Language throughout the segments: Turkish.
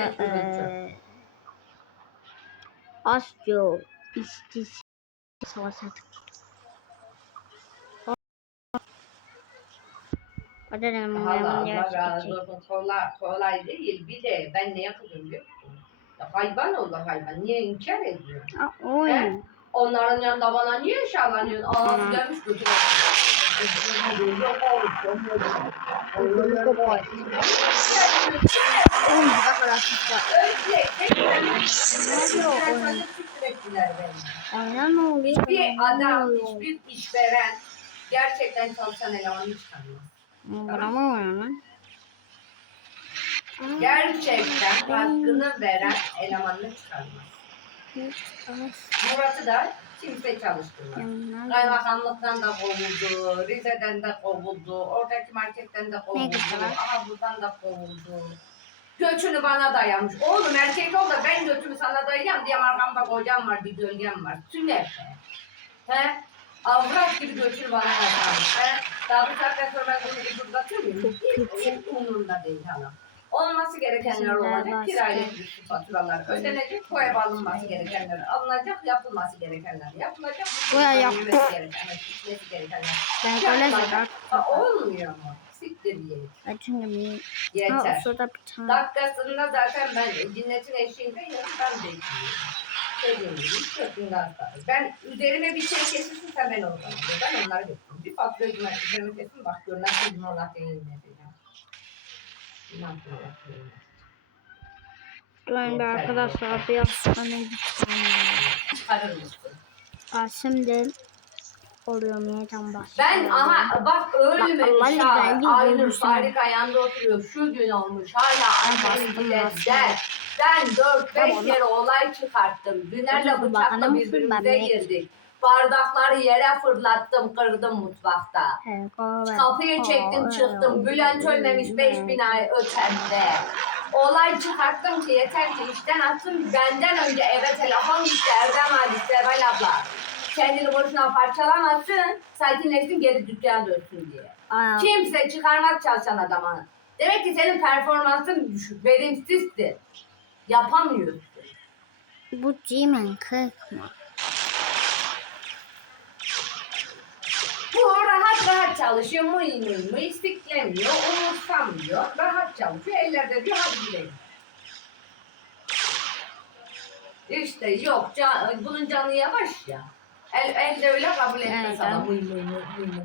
Eee Asyo işçisi savaşadık. Hadi dedim Allah ben Allah bunu razı olsun. Kolay, kolay değil. Bir de ben ne yapıyorum biliyor musun? Ya hayvan oldu hayvan. Niye inkar ediyor? Oyun. Onların yanında bana niye şahlanıyorsun? Aa bak rahatsız var. Oyuna ne oluyor? Hiçbir adam, hiçbir işveren gerçekten çalışan elemanı çıkarmaz. Mı oynuyor lan? Gerçekten hakkını veren elemanını çıkarmaz. Murat'ı da kimse çalıştırmaz. Kaymakamlıktan da kovuldu, Rize'den de kovuldu, oradaki marketten de kovuldu, aha buradan da kovuldu. Göçünü bana dayamış. Oğlum erkek ol da ben götümü sana dayayacağım diye arkamda kocam var, bir gölgem var. Sünepe. He? Avrat gibi göçünü bana yaparmış. He? Daha bu saatten sonra ben bunu ucuzlatıyor muyum? Hiç umurumda değil hala. Olması gerekenler olacak. Kirayla ilgili faturalar ödenecek. Koya alınması gerekenler alınacak. Yapılması gerekenler yapılacak. Koya yap- Yemesi gerekenler. Ben. Ha, Olmuyor mu? Siktir ye. Çünkü bir... Ha, Yeter. şurada bir tane. Dakikasında zaten ben cinnetin eşiğindeyim. Ben bekliyorum. Ben üzerime bir şey kesilsin ben oradan alıyor. Ben onları bekliyorum. Bir fatura üzerime, kesin bak gör nasıl bir Allah değil ki Allah değil. Ben de arkadaşlar bir hastaneye gideceğim. Çıkarır mısın? Şimdi oluyor neyden bahsediyorum? Ben aha bak Bak, ölmemiş güzel ha. Aynur. Farik ayağında oturuyor. Şu gün olmuş. Hala bastım. der. Ben 4-5 Tamam. kere olay çıkarttım. Günerle bıçakla birbirimize girdik. Bardakları yere fırlattım, kırdım mutfakta. Kapıyı çektim çıktım. Bülent ölmemiş 5000 ay ötemde. Olay çıkarttım ki yeter ki işten attım. Benden önce eve telefon gitti Erdem abi, Seval abla. Kendini boşuna parçalamasın, sakinleşsin geri dükkana dönsün diye. Aa, Kimse çıkarmaz çalışan adama. Demek ki senin performansın düşük, verimsizdir. Yapamıyorsun. bu cimen kırkma. Bu rahat rahat çalışıyor, mıy mıy mıy, siklemiyor, umursamıyor. Rahat çalışıyor, ellerde diyor hadi gidelim. İşte yok, can, bunun canı yavaş ya. El, elde öyle kabul etmez evet. mıy mıy mıy mıy mıy.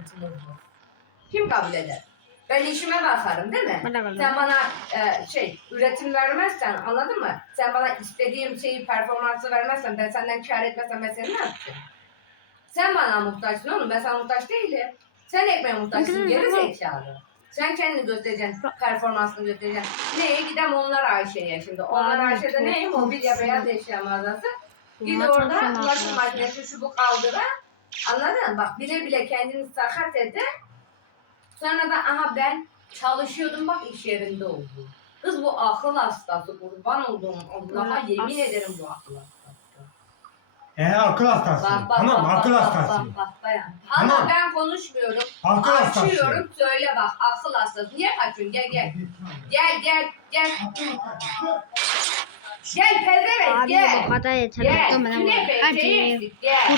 Kim kabul eder? Ben işime bakarım değil mi? Sen bana e, şey üretim vermezsen anladın mı? Sen bana istediğim şeyi performansı vermezsen ben senden kar etmezsem ben seni ne yapacağım? Sen bana muhtaçsın oğlum ben sana muhtaç değilim. Sen ekmeğe muhtaçsın geri zekalı. Sen kendini göstereceksin, performansını göstereceksin. Neye gidem onlar Ayşe'ye şimdi. Onlar Aynen, Ayşe'de ne? Mobilya beyaz eşya mağazası. Bunlar orada bulaşık makinesi şu bu kaldıra. Anladın mı? Bak bile bile kendini sakat eder. Sonra da aha ben çalışıyordum bak iş yerinde oldu. Kız bu akıl hastası kurban olduğum Allah'a yemin ederim bu akıl hastası. Ee akıl hastası. Bak bak tamam bak, akıl bak, hastası. Bak bak bak dayan. Ama Tamam. ben konuşmuyorum. Akıl hastası. Açıyorum söyle bak akıl hastası. Niye kaçıyorsun gel gel. Gel gel gel. Gel pezevenk Abi gel. bu kadar yeter. Gel. Hadi. Sünepe şey eksik gel.